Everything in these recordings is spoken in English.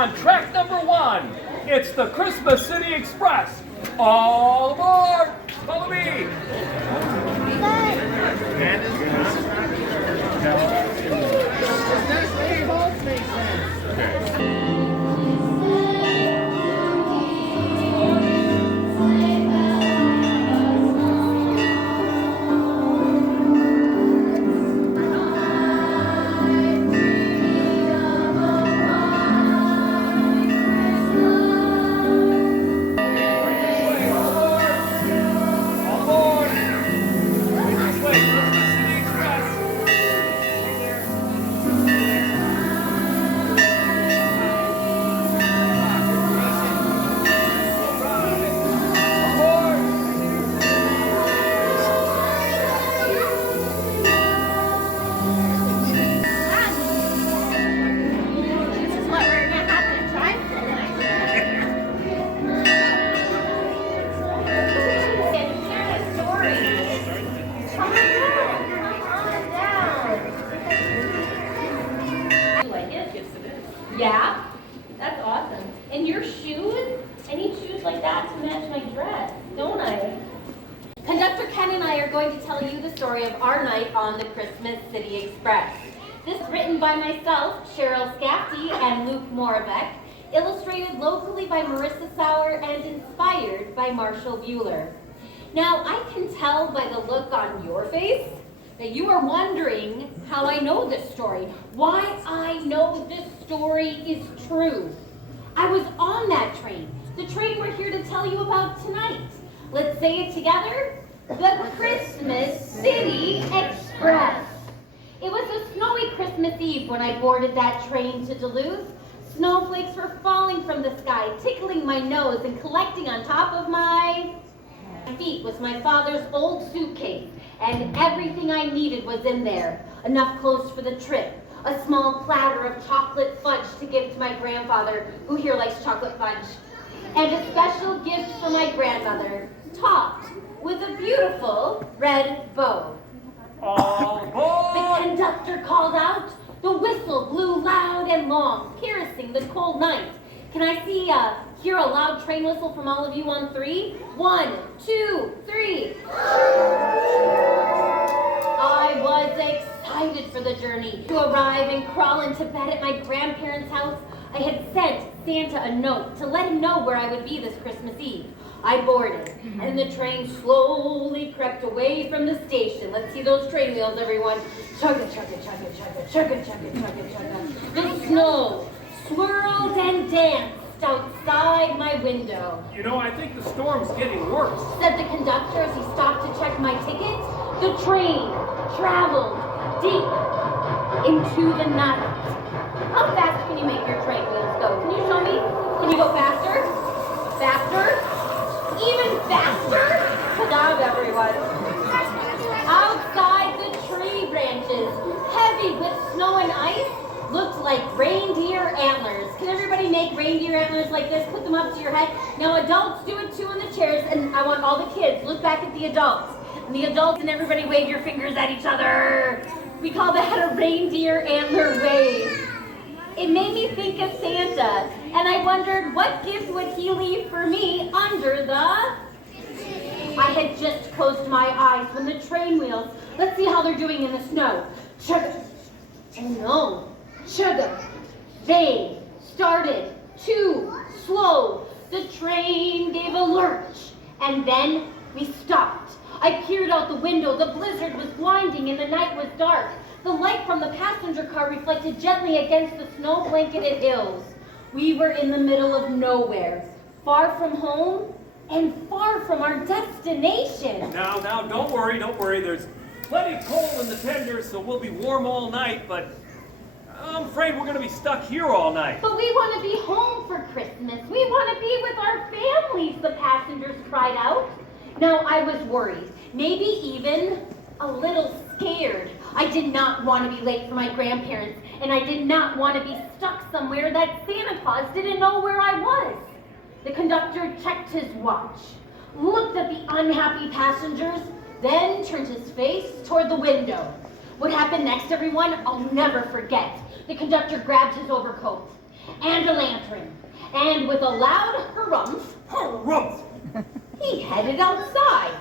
on track number 1. It's the Christmas City Express. All aboard! Follow me! Yeah? That's awesome. And your shoes? I need shoes like that to match my dress, don't I? Conductor Ken and I are going to tell you the story of our night on the Christmas City Express. This is written by myself, Cheryl Scafty, and Luke Moravec, illustrated locally by Marissa Sauer, and inspired by Marshall Bueller. Now, I can tell by the look on your face that you are wondering how I know this story, why I know this story is true. I was on that train, the train we're here to tell you about tonight. Let's say it together, the Christmas City Express. It was a snowy Christmas Eve when I boarded that train to Duluth. Snowflakes were falling from the sky, tickling my nose and collecting on top of my feet was my father's old suitcase, and everything I needed was in there. Enough clothes for the trip, a small platter of chocolate fudge to give to my grandfather, who here likes chocolate fudge, and a special gift for my grandmother, topped with a beautiful red bow. All aboard! The conductor called out. The whistle blew loud and long, piercing the cold night. Can I hear a loud train whistle from all of you on 3? 1, 2, 3. I was excited for the journey. To arrive and crawl into bed at my grandparents' house, I had sent Santa a note to let him know where I would be this Christmas Eve. I boarded, and the train slowly crept away from the station. Let's see those train wheels, everyone. Chugga, chugga, chugga, chugga, chugga, chugga, chugga, chugga. The snow swirled and danced outside my window. You know, I think the storm's getting worse, Said the conductor as he stopped to check my ticket. The train traveled deep into the night. How fast can you make your train wheels go? Can you show me? Can you go faster? Faster? Even faster? Good job, everyone. Outside, the tree branches, heavy with snow and ice, looked like reindeer antlers. Can everybody make reindeer antlers like this? Put them up to your head. Now, adults do it too in the chairs, and I want all the kids, look back at the adults. And the adults and everybody wave your fingers at each other. We call that a reindeer antler wave. It made me think of Santa, and I wondered what gift would he leave for me under the... I had just closed my eyes when the train wheels, let's see how they're doing in the snow. Chugga. Oh no. Chugga. They started too slow. The train gave a lurch, and then we stopped. I peered out the window. The blizzard was blinding and the night was dark. The light from the passenger car reflected gently against the snow-blanketed hills. We were in the middle of nowhere, far from home and far from our destination. Now, don't worry. There's plenty of coal in the tender, so we'll be warm all night, but I'm afraid we're going to be stuck here all night. But we want to be home for Christmas. We want to be with our families, the passengers cried out. Now, I was worried, maybe even a little scared. I did not want to be late for my grandparents, and I did not want to be stuck somewhere that Santa Claus didn't know where I was. The conductor checked his watch, looked at the unhappy passengers, then turned his face toward the window. What happened next, everyone? I'll never forget. The conductor grabbed his overcoat. and a lantern. And with a loud harumph, Harumph! he headed outside.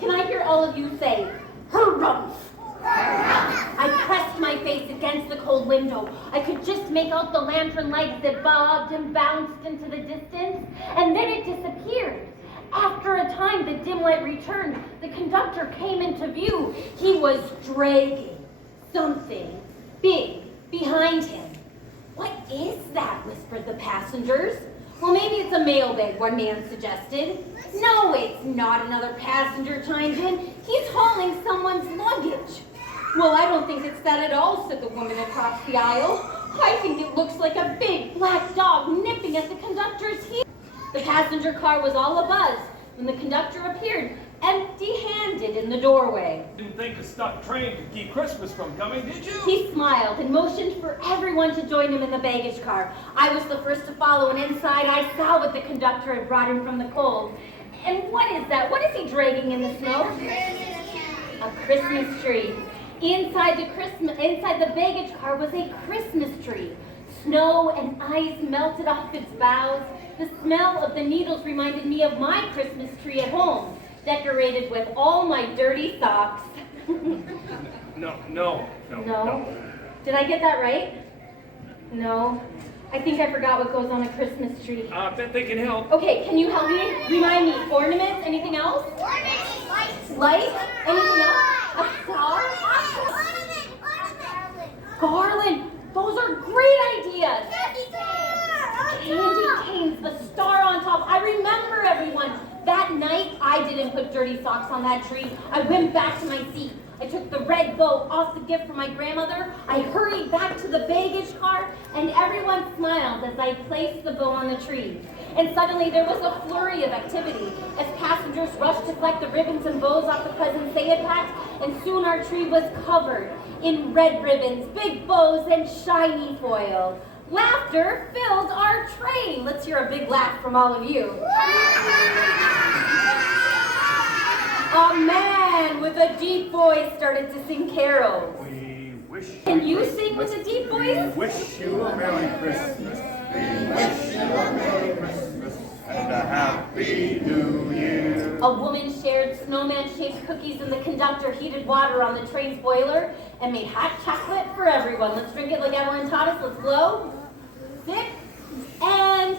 Can I hear all of you say, harumph? I pressed my face against the cold window. I could just make out the lantern lights that bobbed and bounced into the distance, and then it disappeared. After a time, the dim light returned. The conductor came into view. He was dragging something big behind him. "What is that?" whispered the passengers. "Well, maybe it's a mailbag," one man suggested. "No, it's not," another passenger chimed in. "He's hauling someone's luggage." "Well, I don't think it's that at all," said the woman across the aisle. "I think it looks like a big black dog nipping at the conductor's heel." The passenger car was all abuzz when the conductor appeared, empty-handed in the doorway. Didn't think a stuck train could keep Christmas from coming, did you? He smiled and motioned for everyone to join him in the baggage car. I was the first to follow, and inside I saw what the conductor had brought him from the cold. And what is that? What is he dragging in the snow? A Christmas tree. Inside the baggage car was a Christmas tree. Snow and ice melted off its boughs. The smell of the needles reminded me of my Christmas tree at home, decorated with all my dirty socks. No. Did I get that right? No. I think I forgot what goes on a Christmas tree. I bet they can help. Okay, can you help me? Remind me. Ornaments? Anything else? Ornaments. Lights? Anything else? A star? Garland. Those are great ideas. Candy canes, the star on top. I remember, everyone. That night, I didn't put dirty socks on that tree. I went back to my seat. I took the red bow off the gift from my grandmother. I hurried back to the baggage car, and everyone smiled as I placed the bow on the tree. And suddenly, there was a flurry of activity as passengers rushed to collect the ribbons and bows off the presents they had packed, and soon our tree was covered in red ribbons, big bows, and shiny foil. Laughter filled our train. Let's hear a big laugh from all of you. A man with a deep voice started to sing carols. We wish Can you sing with a deep voice? Wish you a Merry Christmas. We wish you a Merry Christmas and a Happy New Year. A woman shared snowman-shaped cookies, and the conductor heated water on the train's boiler and made hot chocolate for everyone. Let's drink it like everyone taught us. Let's blow. Sip. And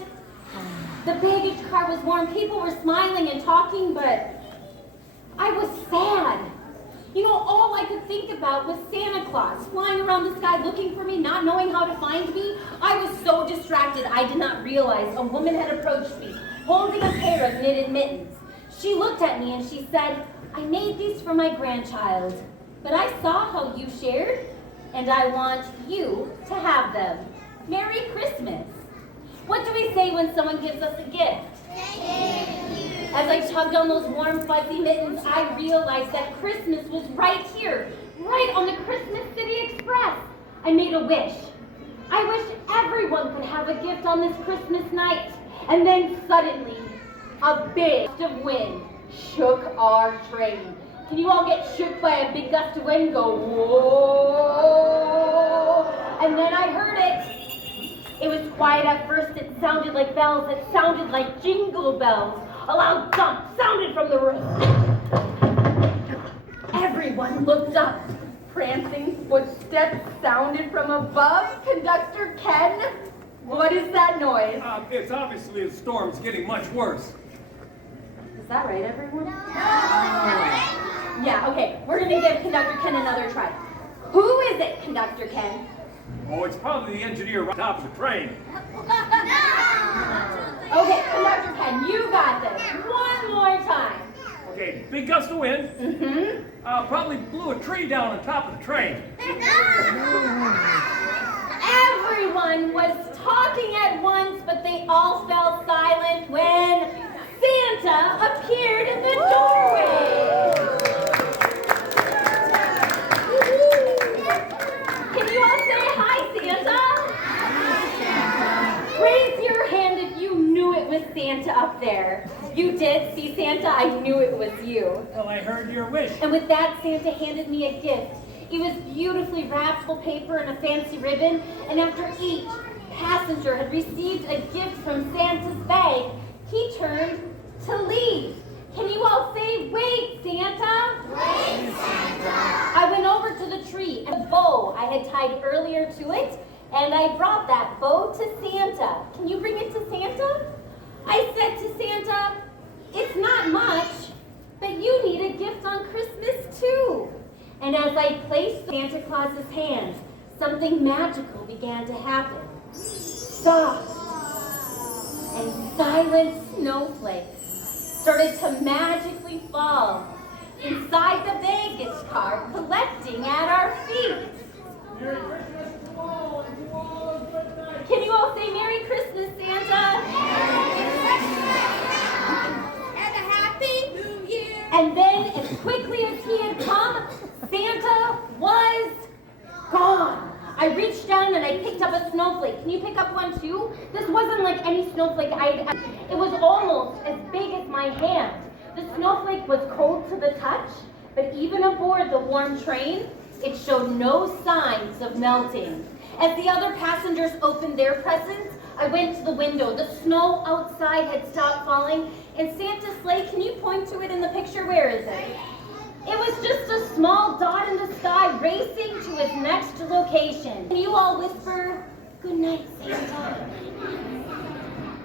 the baggage car was warm. People were smiling and talking, but I was sad. You know, all I could think about was Santa Claus flying around the sky looking for me, not knowing how to find me. I was so distracted, I did not realize a woman had approached me, holding a pair of knitted mittens. She looked at me and she said, "I made these for my grandchild, but I saw how you shared, and I want you to have them. Merry Christmas." What do we say when someone gives us a gift? As I tugged on those warm, fuzzy mittens, I realized that Christmas was right here, right on the Christmas City Express. I made a wish. I wish everyone could have a gift on this Christmas night. And then suddenly, a big gust of wind shook our train. Can you all get shook by a big gust of wind and go, whoa? And then I heard it. It was quiet at first. It sounded like bells. It sounded like jingle bells. A loud thump sounded from the roof. Everyone looked up. Prancing footsteps sounded from above. Conductor Ken, what is that noise? It's obviously the storm's getting much worse. Is that right, everyone? No. Yeah, okay. We're going to give Conductor Ken another try. Who is it, Conductor Ken? Oh, it's probably the engineer right top of the train. Okay, Conductor Ken, you got this. One more time. Okay, big gust of wind. Mm-hmm. Probably blew a tree down on top of the train. Everyone was talking at once, but they all fell silent when Santa appeared in the doorway. Can you all say hi, Santa? Raise your hand if you knew it was Santa up there. You did see Santa? I knew it was you. Well, I heard your wish. And with that, Santa handed me a gift. It was beautifully wrapped with paper and a fancy ribbon, and after each passenger had received a gift from Santa's bag, he turned to leave. Can you all say, "Wait, Santa"? Wait, Santa. I went over to the tree and a bow I had tied earlier to it, and I brought that bow to Santa. Can you bring it to Santa? I said to Santa, "It's not much, but you need a gift on Christmas too." And as I placed Santa Claus's hands, something magical began to happen. Soft and silent snowflakes started to magically fall inside the baggage car, collecting at our feet. Merry Christmas to all, and to all a good night. Can you all say Merry Christmas, Santa? And a Happy New Year! And then, as quickly as he had come, Santa was gone. I reached down and I picked up a snowflake. Can you pick up one too? This wasn't like any snowflake it was almost as big as my hand. The snowflake was cold to the touch, but even aboard the warm train, it showed no signs of melting. As the other passengers opened their presents, I went to the window. The snow outside had stopped falling, and Santa's sleigh, can you point to it in the picture? Where is it? It was just a small dot in the sky racing to its next location. Can you all whisper, "Good night, Santa"?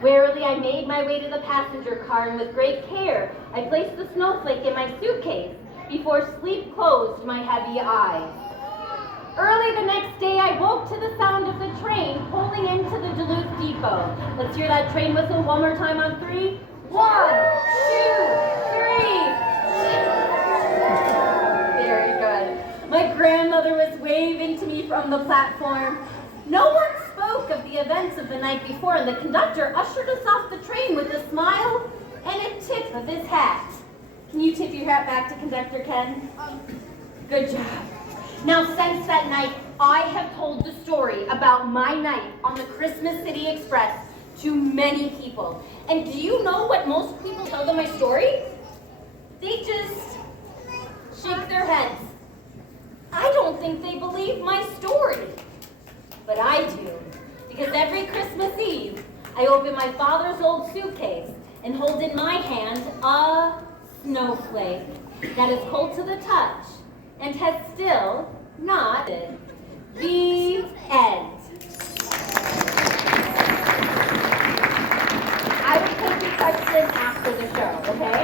Warily, I made my way to the passenger car, and with great care, I placed the snowflake in my suitcase before sleep closed my heavy eyes. Early the next day, I woke to the sound of the train pulling into the Duluth depot. Let's hear that train whistle one more time on 3. 1, 2, 3. Very good. My grandmother was waving to me from the platform. No one spoke of the events of the night before, and the conductor ushered us off the train with a smile and a tip of his hat. Can you tip your hat back to Conductor Ken? Good job. Now, since that night, I have told the story about my night on the Christmas City Express to many people. And do you know what most people tell them my story? They just shake their heads. I don't think they believe my story. But I do, because every Christmas Eve, I open my father's old suitcase and hold in my hand a snowflake that is cold to the touch and has still not ended. The end. I will take your question after the show, okay?